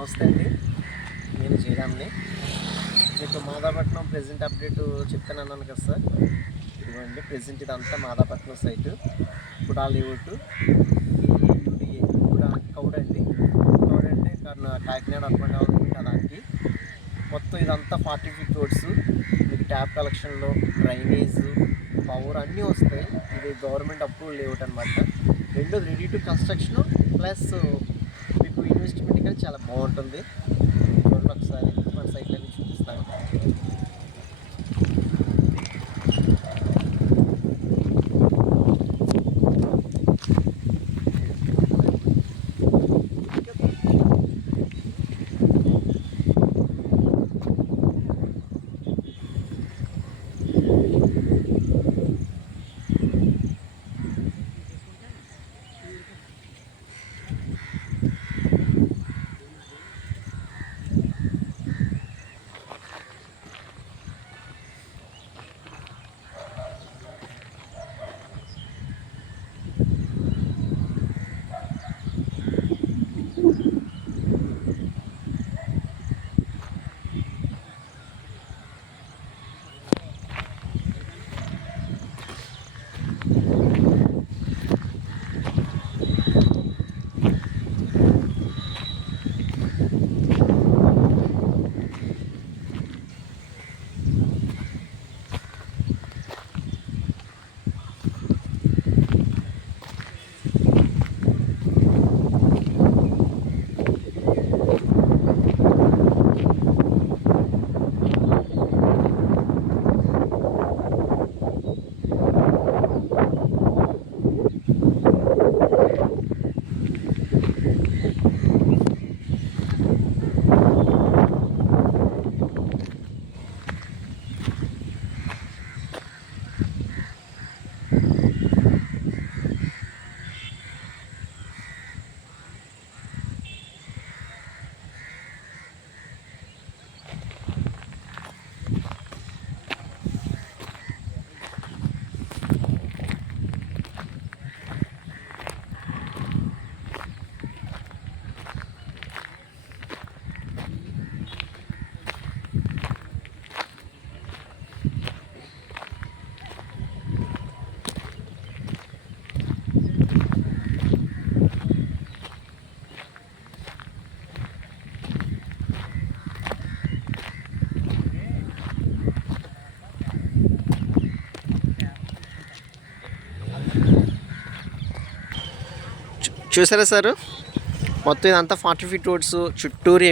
నమస్తే అండి, నేను జయరామ్ని. మీకు మాదాపట్నం ప్రెజెంట్ అప్డేట్ చెప్తానన్నాను కదా సార్. ఇదిగోండి ప్రెజెంట్ ఇదంతా మాదాపట్నం సైటు కుడా లేఅవుట్ యూడిఏ కూడా కౌడండి. కౌడంటే కాకినాడ అర్బన్ డెవలప్మెంట్ అలాంటి మొత్తం ఇదంతా 40 ఫీట్ రోడ్స్. మీకు ట్యాప్ కలెక్షన్లో డ్రైనేజ్ పవర్ అన్నీ వస్తాయి. ఇది గవర్నమెంట్ అప్రూవల్ లేఅవుట్ అనమాట. రెండోది రెడీ టు కన్స్ట్రక్షన్ ప్లస్ మీకు ఇన్వెస్ట్మెంట్ కానీ చాలా బాగుంటుంది. చూడండి ఒకసారి మన సైట్లన్నీ చూపిస్తాను. చూసారా సార్, మొత్తం ఇదంతా 40 ఫీట్ రోడ్స్, చుట్టూరు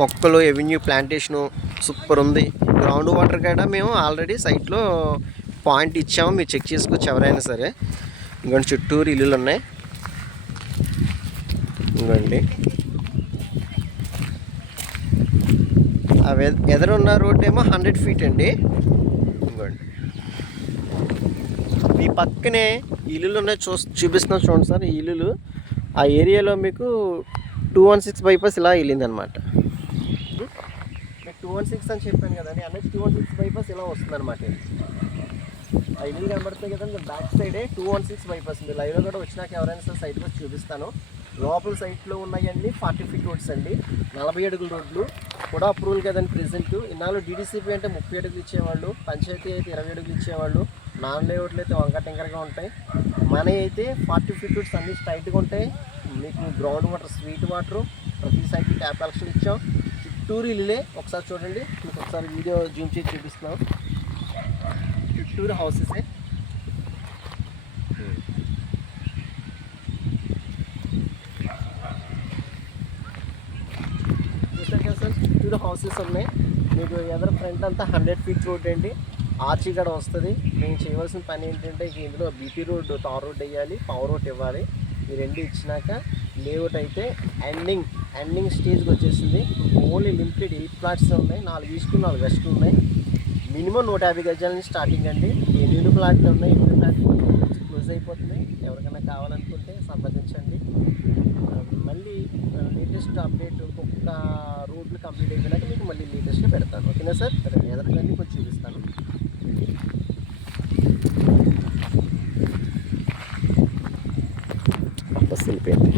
మొక్కలు, ఎవెన్యూ ప్లాంటేషను సూపర్ ఉంది. గ్రౌండ్ వాటర్ కూడా మేము ఆల్రెడీ సైట్లో పాయింట్ ఇచ్చాము, మీరు చెక్ చేసుకోవచ్చు ఎవరైనా సరే. ఇంకోండి చుట్టూరు ఇల్లులు ఉన్నాయి. ఇంకోండి అవి ఎదురున్న రోడ్డు ఏమో 100 ఫీట్ అండి. ఇంకోండి మీ పక్కనే ఇల్లులు ఉన్నాయి, చూపిస్తున్నాం చూడండి సార్. ఈ ఇల్లులు ఆ ఏరియాలో మీకు 216 బైపాస్ ఇలా వెళ్ళిందనమాట. మీకు 216 అని చెప్పాను కదండి, అన్నట్టు 216 బైపాస్ ఇలా వస్తుంది అనమాట. ఆ ఇల్లు కనబడుతుంది కదండి, బ్యాక్ సైడే 216 బైపాస్ ఉంది. లైవ్లో కూడా వచ్చినాక ఎవరైనా సరే సైట్ వచ్చి చూపిస్తాను. లోపల సైట్లో ఉన్నాయండి 40 ఫీట్ రోడ్స్ అండి, 40 అడుగుల రోడ్లు కూడా అప్రూవల్ కదండి ప్రెజెంట్. ఇన్నాళ్ళు డీడీసీపీ అంటే 30 అడుగులు ఇచ్చేవాళ్ళు, పంచాయతీ అయితే 20 అడుగులు ఇచ్చేవాళ్ళు, నాన్ లేఅవుట్లు అయితే వంక టింకరగా ఉంటాయి. మన అయితే 40 ఫీట్ రోడ్స్ అన్నీ స్ట్రైట్గా ఉంటాయి. మీకు గ్రౌండ్ వాటర్, స్వీట్ వాటరు, ప్రతి సైడ్కి ట్యాప్ కలెక్షన్ ఇచ్చాం. చుట్టూరు ఇల్లులే, ఒకసారి చూడండి. మీకు ఒకసారి వీడియో జూమ్ చేసి చూపిస్తున్నాం. చుట్టూరు హౌసెసే. చూసారు కదా సార్, చుట్టూరు హౌసెస్ ఉన్నాయి. మీకు ఎదర ఫ్రంట్ అంతా 100 ఫీట్ రోడ్ అండి, ఆర్చి కూడా వస్తుంది. మేము చేయవలసిన పని ఏంటంటే ఇందులో బీటీ రోడ్, తార్ రోడ్ వేయాలి, పవర్ రోడ్ ఇవ్వాలి. ఈ రెండు ఇచ్చినాక లేఅవుట్ అయితే ఎండింగ్ స్టేజ్కి వచ్చేసింది. ఓన్లీ లిమిటెడ్ 8 ప్లాట్స్ ఉన్నాయి, 4 ఈస్టు 4 వెస్ట్ ఉన్నాయి. మినిమం 150 గజాల నుంచి స్టార్టింగ్ అండి. 8 ప్లాట్లు ఉన్నాయి, 8 ప్లాట్లు క్లోజ్ అయిపోతుంది. ఎవరికైనా కావాలనుకుంటే సంప్రదించండి. మళ్ళీ లేటెస్ట్ అప్డేట్ ఒక్కొక్క రోడ్లు కంప్లీట్ అయిపోయినాక మీకు మళ్ళీ లేటెస్ట్గా పెడతాను. ఓకేనా సార్? ఎదరికన్నీ కొంచెం చూపిస్తాను. బస్ వెళ్ళిపోయింది.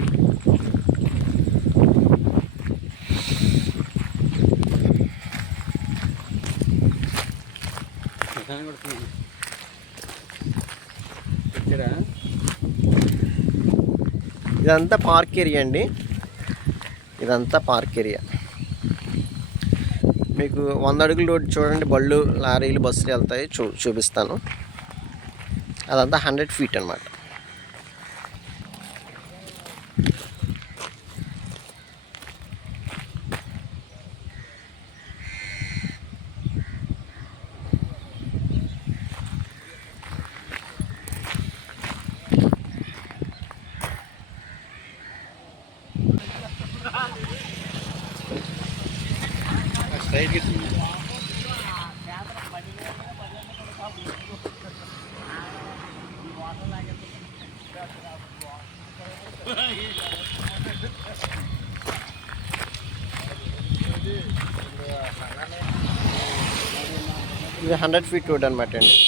ఇదంతా పార్క్ ఏరియా అండి. ఇదంతా పార్క్ ఏరియా. మీకు 100 అడుగుల రోడ్డు చూడండి, బళ్ళు లారీలు బస్సులు వెళ్తాయి, చూపిస్తాను. అదంతా 100 ఫీట్ అనమాట. ఇది 100 ఫీట్ రోడ్ అనమాట అండి.